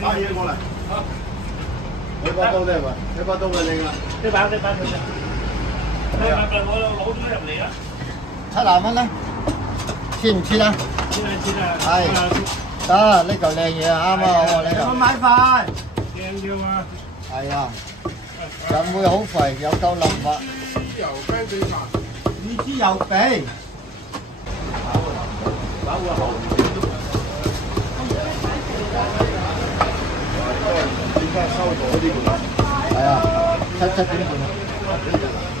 把嘢過嚟。你把刀呢？喂，你把刀係你㗎？呢把我攞咗入嚟啦。7蚊啦，切唔切啊？切啊！係得呢嚿靚嘢啊，啱啊，我呢嚿。有冇買飯？靚要啊！係啊，人會好肥，又夠腍滑。豬油雞髀飯，魚豬油髀。打個後點解收咗呢個？係啊，7點半啊。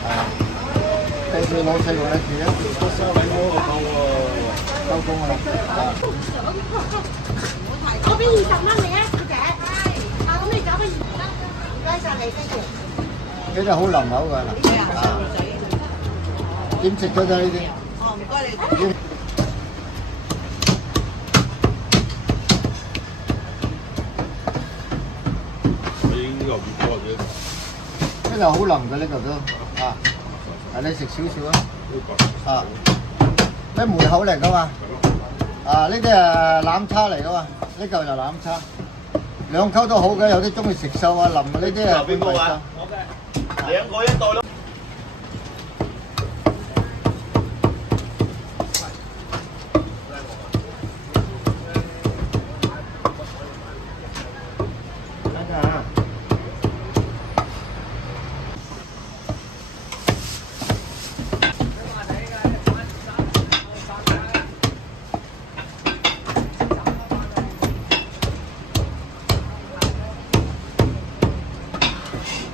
係啊，跟住攞細路咧住啊。收緊嗰個夠喎，收工啦。啊。嗰邊20蚊嚟啊，小姐。係。啊，咁你搞翻20蚊。唔該曬你，跟住。呢啲好腍口㗎啦。啊。點食得㗎呢啲？哦，唔該你。呢嚿好腍嘅呢嚿都啊，你食少少啊，啊，咩梅口嚟噶嘛，啊呢啲係腩叉嚟噶嘛，呢嚿就腩叉，兩溝都好嘅，有啲中意食瘦啊腍啊，呢啲係邊個啊？我嘅2個1袋咯。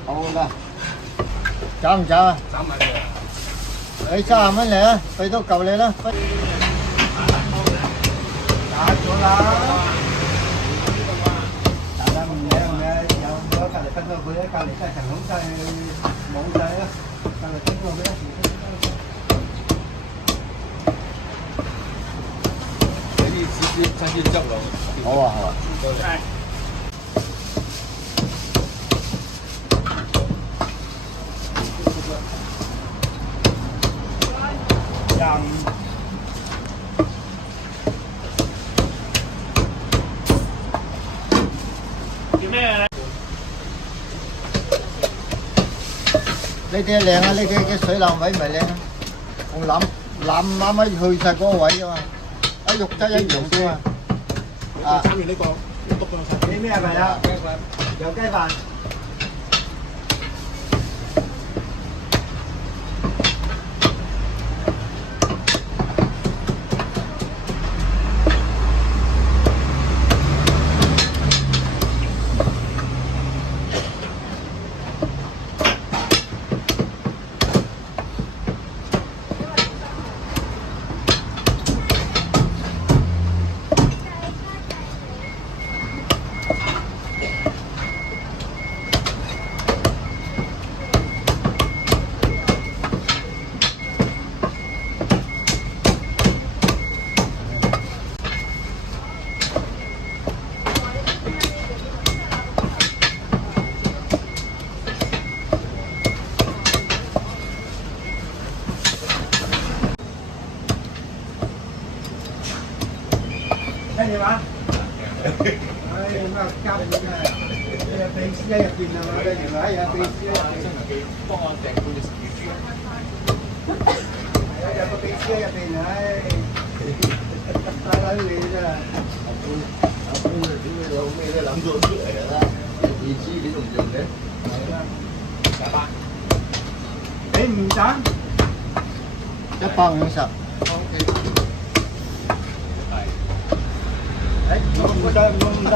好啦，找唔找啊？3蚊嘅。你30蚊嚟啊，俾多嚿你啦。打咗啦。大家唔理唔理，有冇隔離分咗佢咧？隔離真係陳孔真係冇仔啦，隔離分咗佢啦。你啲直接真係執落。好啊好啊。叫咩咧？呢啲靚啊！呢啲嘅水腩位咪靚啊！我攬啱啱去晒嗰個位啊嘛，肉質一樣啫嘛。啊！斬完呢個，篤咗曬。你咩飯啊？有雞飯。聽電話？唉，咁啊夾唔㗎，秘書喺入邊啊嘛，原來有秘書喺入邊。幫我訂半隻魚豬。係啊，有個秘書喺入邊，唉，大撚你真係。阿公啊，點解有咩都諗咗出嚟啦？你知你都唔用嘅。係啦。你唔賺150。唔得，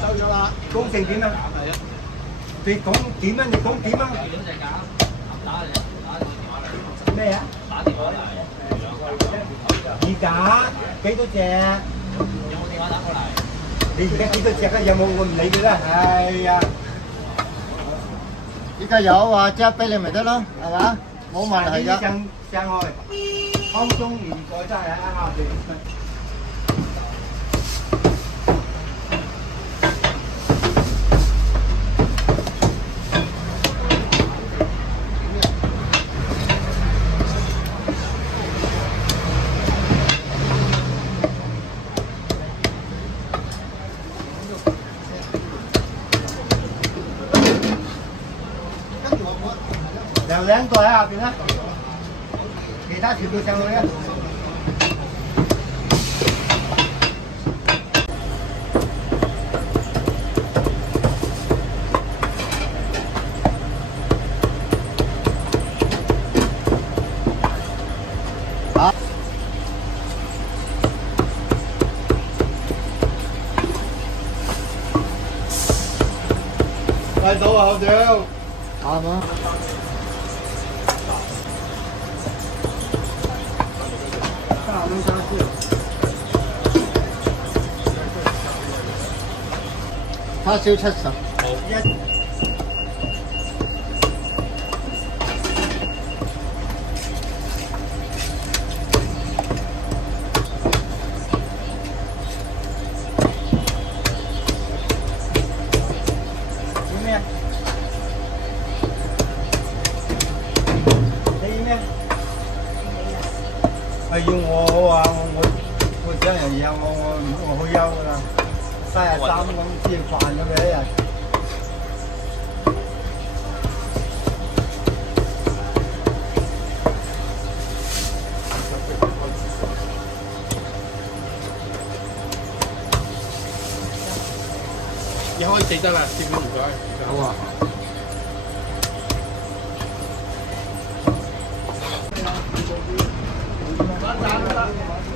收咗啦。工程點啊？你講點啊？你講點啊？咩啊？二架幾多隻？有冇電話打過嚟？你而家幾多隻啊？有冇我唔理佢啦。哎呀！依家有啊，即刻俾你咪得咯，係嘛？冇問題㗎。上去，空中連載真係啱啱哋。兩袋喺下邊啦，其他全部上去啊！睇到啊，好屌！啱啊！叉燒70。係要我話我請人嘢，我好休㗎啦，33咁先飯咁樣一日。一開始得啦，師傅唔該。好啊。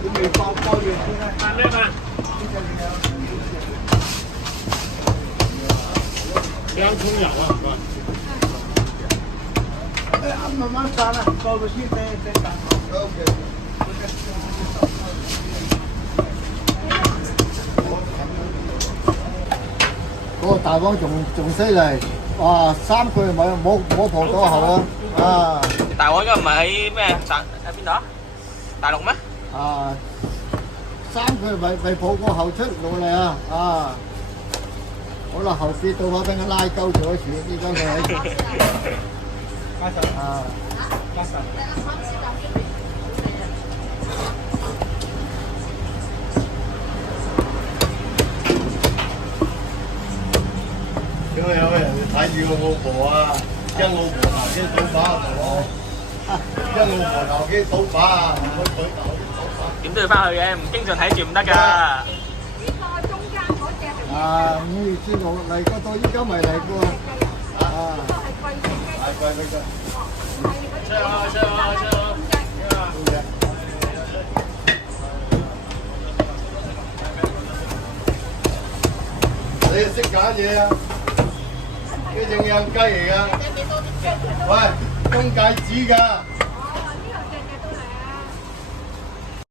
你未爆完先啦。飯咩飯？兩葱油啊，唔該。慢慢散啦，爆咗先再打。嗰個大王仲犀利，哇！3個月冇蒲到後啊！啊！大王而家唔係喺咩省喺邊度啊？大陸咩？啊！3個月未蒲過後出路嚟啊！啊！好啦，後邊到我俾我拉鳩咗一次，依家佢喺度。啊！點解有人睇住我老婆啊？一老婆頭先倒把啊，大佬！一老婆頭先倒把啊，唔好佢頭先倒把。點都要翻去嘅，唔經常睇住唔得㗎。啊！5月先嚟過到依家未嚟過啊！係貴嗰隻。出啊出啊出啊！你識揀嘢啊？呢隻靚雞嚟㗎。喂，公戒指㗎。